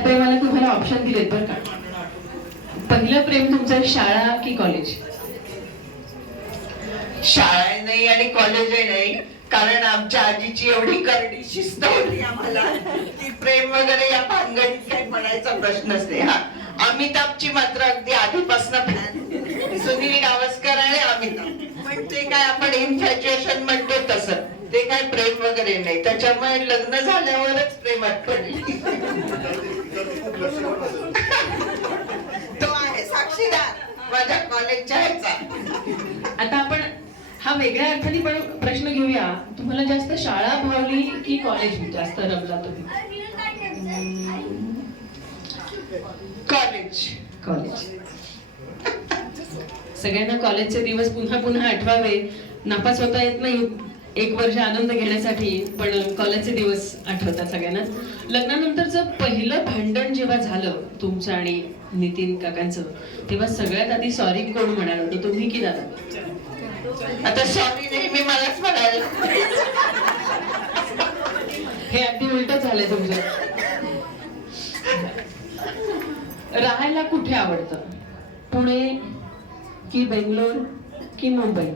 प्रेमाला तुम्हाला ऑप्शन दिलेत बरं का. पहिलं प्रेम तुमचं शाळा की कॉलेज? शाळा नाही आणि कॉलेजही नाही, कारण आमच्या आजीची एवढी करडी शिस्त होती आम्हाला की प्रेम वगैरे या भानगडीत काही म्हणायचा प्रश्नच नाही. हा, अमिताभची मात्र अगदी आधीपासून फॅन, सुनील गावस्कर आणि अमिताभ. पण ते काय आपण इन्फॅच्युएशन म्हणतो तसं, ते काय प्रेम वगैरे नाही. त्याच्यामुळे लग्न झाल्यावरच प्रेमात पडली. तो आहे साक्षीदार माझ्या कॉलेजच्या ह्याचा. आता आपण हा वेगळ्या अर्थाने पण प्रश्न घेऊया. तुम्हाला जास्त शाळा भावली की कॉलेज जास्त रमला तुम्ही? कॉलेज. कॉलेज. सगळ्यांना कॉलेजचे दिवस पुन्हा पुन्हा आठवावे, नापास होता येत नाही एक वर्ष आनंद घेण्यासाठी, पण कॉलेजचे दिवस आठवतात सगळ्यांना. लग्नानंतरचं पहिलं भांडण जेव्हा झालं तुमचं आणि नितीन काकांचं, तेव्हा सगळ्यात आधी सॉरी कोण म्हणाल होतं, तुम्ही की दादा? आता सॉरी नेहमी मलाच म्हणायला. हे अगदी उलट झालंय तुमचं. राहायला कुठे आवडतं, पुणे की बेंगलोर की मुंबई?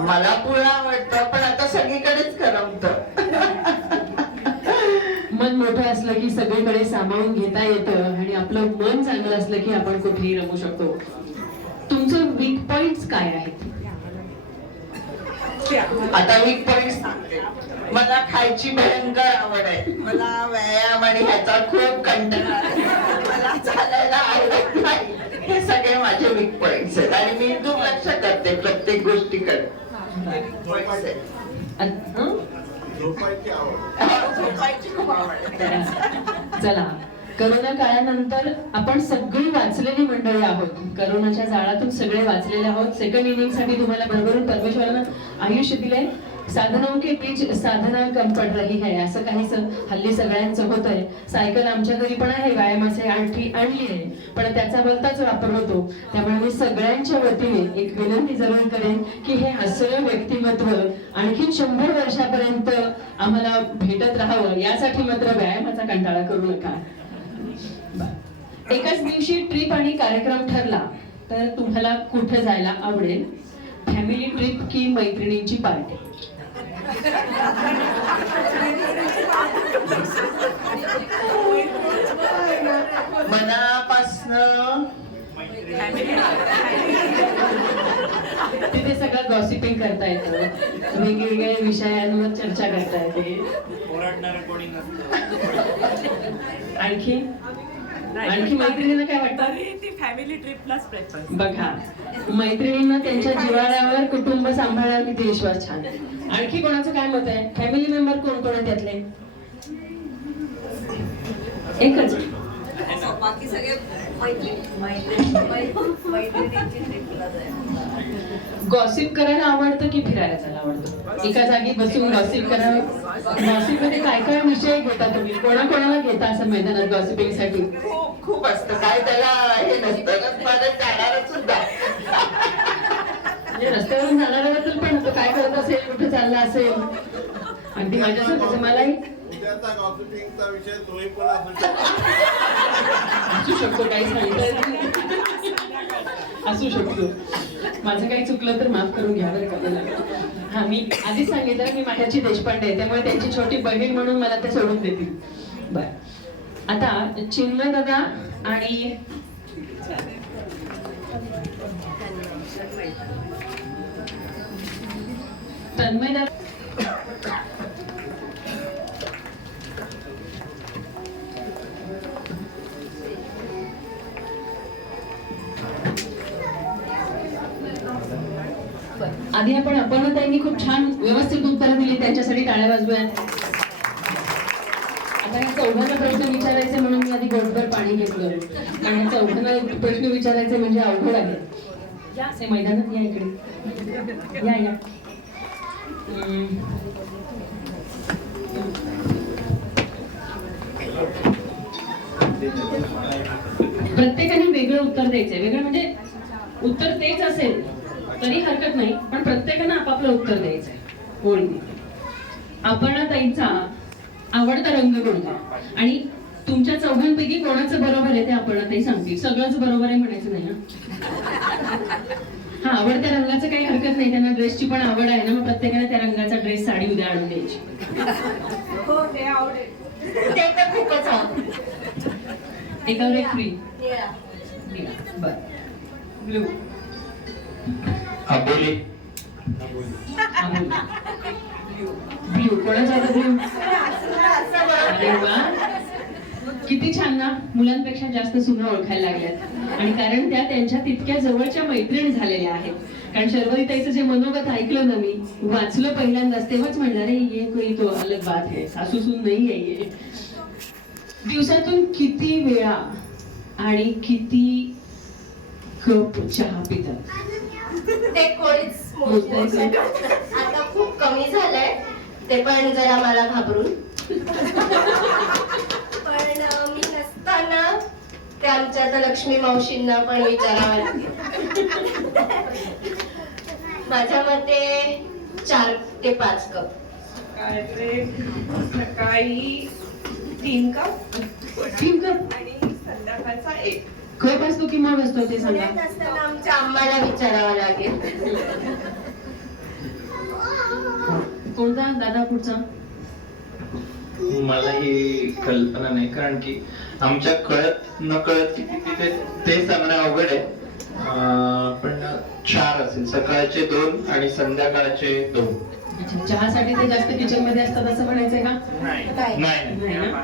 मला पुणे आवडतं, पण आता सगळीकडेच करमतं. मन मोठं असलं की सगळीकडे सामावून घेता येतं, आणि आपलं मन चांगलं असलं की आपण कुठेही रमू शकतो. तुमचं वीक पॉइंट्स काय आहेत? आता वीक पॉइंट सांगते. मला खायची भयंकर आवड आहे, मला व्यायाम आणि ह्याचा खूप कंटाळा आहे, मला चालायला आवडत नाही. हे सगळे माझे वीक पॉइंट्स आहेत आणि मी दुर्लक्ष करते प्रत्येक गोष्टीकडे. झोपायची आवड. झोपायची खूप आवड आहे. चला, करोना काळानंतर आपण सगळी वाचलेली मंडळी आहोत. करोनाच्या जाळातून सगळे वाचलेले आहोत. सेकंड इनिंग साठी तुम्हाला भरभरून परमेश्वरानं आयुष्य दिलंय. साधनाओं के बीच साधना कम पड रही है, असं काहीच हल्ली सगळ्यांचं होतंय. सायकल आमच्या घरी पण आहे, व्यायामासाठी आणली आहे, पण त्याचा भलताच वापर होतो. त्यामुळे मी सगळ्यांच्या वतीने एक विनंती जरूर करेन की हे हसरं व्यक्तिमत्व आणखी 100 वर्षापर्यंत आम्हाला भेटत राहावं, यासाठी मात्र व्यायामाचा कंटाळा करू नका. एकाच दिवशी ट्रिप आणि कार्यक्रम ठरला तर तुम्हाला कुठे जायला आवडेल? फॅमिली ट्रिप की मैत्रिणींची पार्टी? मनापासनं तिथे सगळं गॉसिपिंग करता येतं, वेगवेगळ्या विषयांवर चर्चा करता येते. आणखी मैत्रिणींना काय वाटतं? ती फॅमिली ट्रिपलाच प्रेफर. बघा, मैत्रिणींना त्यांच्या जिव्हाळ्यावर कुटुंब सांभाळायला किती विश्वास. छान. आणखी कोणाचं काय मत आहे? फॅमिली मेंबर कोण कोण आहे त्यातले? एकच. बाकी सगळे गॉसिप करायला आवडतं की फिरायला जायला आवडतं? एका जागी बसून गॉसिप करावं. गॉसिप मध्ये काय काय विषय घेता तुम्ही? कोणाकोणाला घेता असं मैदानात गॉसिपिंग साठी? खूप खूप असतं, काय त्याला हे नसतं. मला जाणारच सुद्धा म्हणजे रस्त्यावरून जाणाऱ्याबद्दल पण होतं, काय करत असेल, कुठे चालला असेल. अगदी माझ्यासोबत मलाही उद्याचा गॉसिपिंगचा विषय तोही पण असू शकतो, काही सांगितलं असू शकतो. माझं काही चुकलं तर माफ करून घ्यावं का मला. हा, मी आधीच सांगितलं मी माझ्याची देशपांडे आहे, त्यामुळे त्यांची छोटी बहीण म्हणून मला ते सोडून देतील. बर, आता चिन्मय दादा आणि तन्मय दादा, आधी आपण त्यांनी खूप छान व्यवस्थित उत्तरं दिली, त्यांच्यासाठी टाळ्या वाजवूयात. आता या चौघांना प्रश्न विचारायचे म्हणून मी आधी घोटभर पाणी घेतलं, कारण या चौघांना प्रश्न विचारायचे म्हणजे अवघड आहे. या असे मैदानात या, इकडे या या. प्रत्येकाने वेगळं उत्तर द्यायचंय. वेगळं म्हणजे उत्तर तेच असेल तरी हरकत नाही, पण प्रत्येकानं आपापलं उत्तर द्यायचंय ओळीने. आपण ताईचा आवडता रंग कोणता? आणि तुमच्या चौघांपैकी कोणाचं बरोबर आहे ते आपण आताही सांगतील. सगळंच बरोबर आहे म्हणायचं नाही हा. आवडत्या रंगाचं काही हरकत नाही, त्यांना ड्रेसची पण आवड आहे ना, मग प्रत्येकाने त्या रंगाचा ड्रेस साडी उद्या आणून द्यायची. हो ते आवडेल. ते तर खूपच आवडतं. एकावर एक फ्री. निळा. बर. ब्लू. आंबोली. ब्लू. कोणाचा होता ब्लू? अरे वा, किती छान ना. मुलांपेक्षा जास्त सुना ओळखायला लागल्यात, आणि कारण त्या त्यांच्या तितक्या जवळच्या मैत्रिणी झालेल्या आहेत. कारण शर्वरीताईचं जे मनोगत ऐकलं ना मी, वाचलं पहिल्यांदाच, तेव्हाच म्हणणार रे ये कोई तो अलग बात है, सासू सून नाही आहे ये. दिवसातून किती वेळा आणि किती कप चहा पितात? ते कोणीच मोजू शकत नाही. आता खूप कमी झालंय, ते पण जरा मला घाबरून. पण मी नसताना ते आमच्या आता लक्ष्मी मावशींना पण विचारावं लागेल. माझ्या मते 4 ते 5 कप. सकाळी 3 कप 3 कप. आणि संध्याकाळचा 1. कप असतो की मग असतो ते सांगा. पुण्यात असताना आमच्या आम्हाला विचारावं लागेल. कोणता दादा पुढचा? मला ही कल्पना नाही, कारण की आमच्या कळत न कळत किती तिथे ते सांगणं अवघड आहे. पण 4 असेल, सकाळचे 2 आणि संध्याकाळचे 2. अच्छा, चहासाठी ते जास्त किचन मध्ये असतात असं म्हणायचंय का? काय? नाही नाही ना?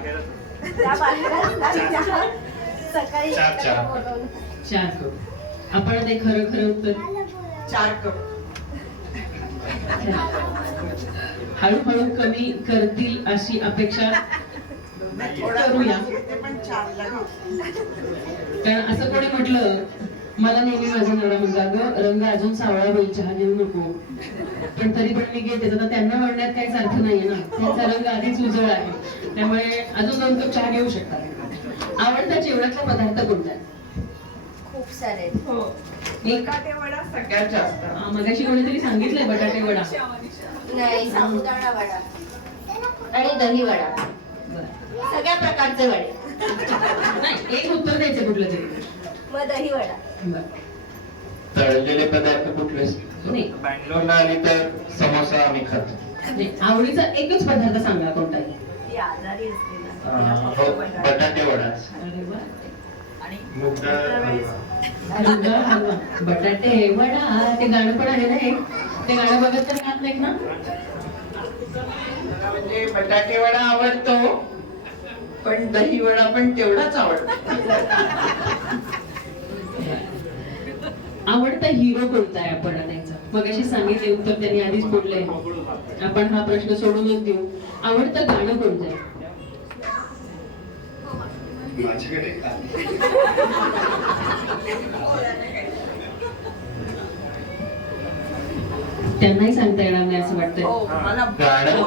त्या बाहेर असताना सकाळी 4 चहा. बोलवलं. 4 कप. आपण ते खरं खरं उत्तर 4 कप. हळूहळू कमी करतील अशी अपेक्षा करूया. पण 4 ला घेऊ. कारण असं कोणी म्हटलं, मला नेहमी माझा नवरा म्हणतो, अगं रंग अजून सावळा होईल, चहा घेऊ नको. पण तरी पण मी घेते. तर त्यांना म्हणण्यात काहीच अर्थ नाहीये ना, त्यांचा रंग आधीच उजळ आहे, त्यामुळे अजून 2 कप चहा घेऊ शकतात. आवडता जेवणातला पदार्थ कोणता आहे? खूप सारे. हो. एक. बटाटे वडा सगळ्यात जास्त. मगाशी कोणीतरी सांगितलंय बटाटे वडा. नाही, साबुदाणा वडा आणि दही वडा. बरं. सगळ्या प्रकारचे वडे. नाही, एक उत्तर द्यायचं कुठलं तरी. मग दही वडा. बरं. तळलेले पदार्थ कुठले? नाही. बँगलोरला आली तर समोसा आम्ही खातो. नाही, आवडीचा एकच पदार्थ सांगा कोणताही. ती आजारी असते ना. हो, बटाटे वडाच. अरे वा. आणि मूग डाळ हलवा. हलवा, हलवा. बटाटे वडा, ते गाणं पण आहे ना एक. ते गाणं बघत तर खात नाहीत ना? म्हणजे बटाटे वडा आवडतो, पण दही वडा पण तेवढाच आवडतो. आवडता हिरो कोणता आहे आपण त्यांचा? मगाशी सांगितले उत्तर त्यांनी आधीच बोललंय. आपण हा प्रश्न सोडूनच देऊ. आवडतं गाणं कोणतं आहे? माझ्याकडे त्यांनाही सांगता येणार नाही असं वाटतंय. हो, मला गाणं?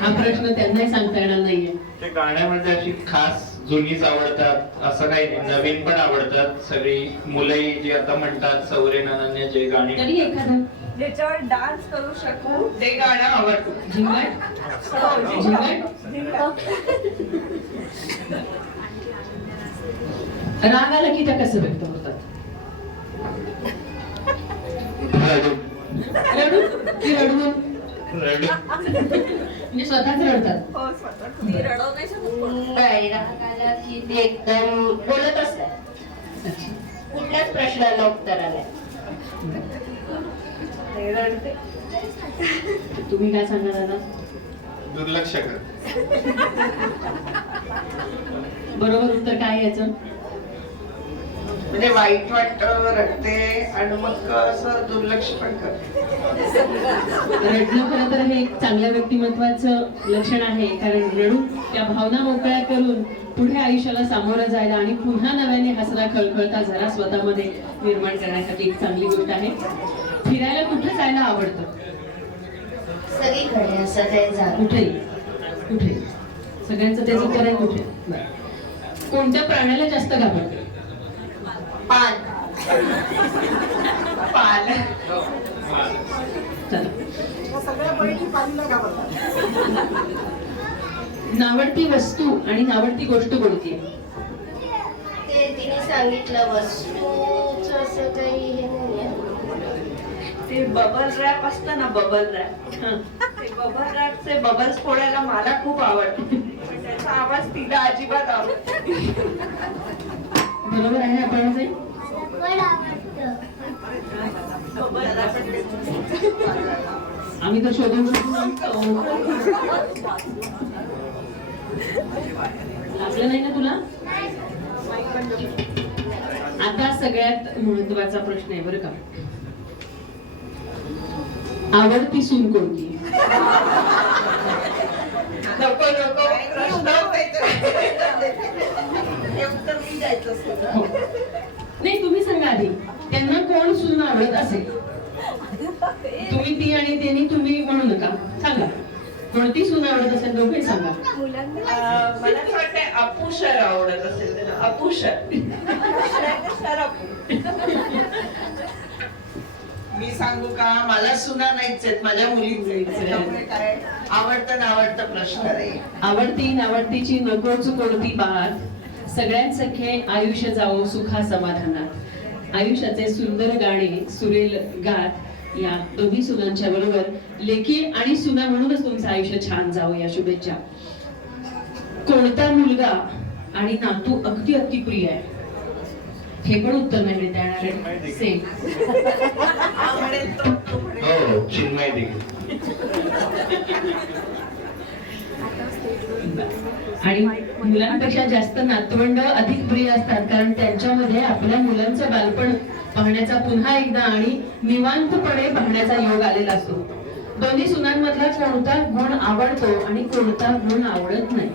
हा प्रश्न त्यांनाही सांगता येणार नाहीये. ते गाण्यामध्ये अशी खास जुनीच आवडतात असं काही नाही, नवीन पण आवडतात. सगळी मुलंही जी आता म्हणतात सौरे नानांनी जे गाणी तरी एखादं ज्याच्यावर डान्स करू शकू ते गाणं आवडतं. झिंगाट. राग आला की त्या कसं व्यक्त होतात? रडू. रडू की रडवून? रडू. म्हणजे स्वतःच रडतात. हो स्वतः ती रडव नाही शकत कोण. नाही, राग आला की ती एकदम बोलतच नाही. अच्छा. कुठल्याच प्रश्नाला उत्तर नाही. ते रडते. तुम्ही काय सांगणार दादा? दुर्लक्ष कर. बरोबर उत्तर काय याचं? म्हणजे वाईट वाटतं, रडते आणि मग असं दुर्लक्ष पण करते. रडणं खरं तर हे एक चांगल्या व्यक्तिमत्वाचं लक्षण आहे. कारण रडून त्या भावना मोकळ्या करून पुढे आयुष्याला सामोरं जायला आणि पुन्हा नव्याने हसरा खळखळता जरा स्वतःमध्ये निर्माण करण्यासाठी एक चांगली गोष्ट आहे. फिरायला कुठे जायला आवडतं? सगळीकडे असं ते झालं. कुठेही. कुठे? सगळ्यांचं तेच उत्तर आहे, कुठे? बरं. कोणत्या प्राण्याला जास्त घाबरतं? पान. पाल. चला. सगळ्या बहिणी पालीला घाबरतात. नावडती वस्तू आणि नावडती गोष्ट कोणती आहे? ते तिने सांगितलं वस्तूचं असं काही हे नाहीये. ते बबल रॅप असतं ना, बबल रॅप, ते बबल रॅपचे बबल्स फोडायला मला खूप आवडतं, पण त्याचा आवाज तिला अजिबात आवडत नाही. बरोबर आहे आपण ते? बबल रॅप आम्ही तर शोधून शोधून आणतो. लागलं नाही ना तुला? आता सगळ्यात महत्वाचा प्रश्न आहे बरं का. आवडती सून कोणती? नको नको प्रश्न हे उत्तर मी द्यायचं असतं हो. नाही तुम्ही सांगा आधी, त्यांना कोण सून आवडत असेल? तुम्ही ती आणि त्यांनी तुम्ही म्हणू नका, सांगा कोणती सून आवडत असेल दोघे सांगा. मला असं वाटतंय अपुशर आवडत असेल त्याला, अपुशर. मी सांगू का, मला सुना नाहीच आहेत, माझ्या मुलीच आहेत. त्याच्यामुळे काय आवडतं नावडतं प्रश्न रे. आवडती नावडतीची नकोच कोणती बात, सगळ्यांसखे आयुष्य जाओ सुखा समाधानात. आयुष्याचे सुंदर गाणे सुरेल गात या दोन्ही सुनांच्या बरोबर लेकी आणि सुना म्हणूनच तुमचं आयुष्य छान जावं या शुभेच्छा. कोणता मुलगा आणि नातू अगदी अतिप्रिय आहे? हे पण उत्तर नाही देता येणार आहे. सेम. आवडेल तो म्हणेल. हो चिन्मय देखील. आणि मुलांपेक्षा जास्त नातवंड अधिक प्रिय असतात, कारण त्यांच्यामध्ये आपल्या मुलांचं बालपण पाहण्याचा पुन्हा एकदा आणि निवांतपणे पाहण्याचा योग आलेला असतो. दोन्ही सुनांमधला कोणता गुण आवडतो आणि कोणता गुण आवडत नाही?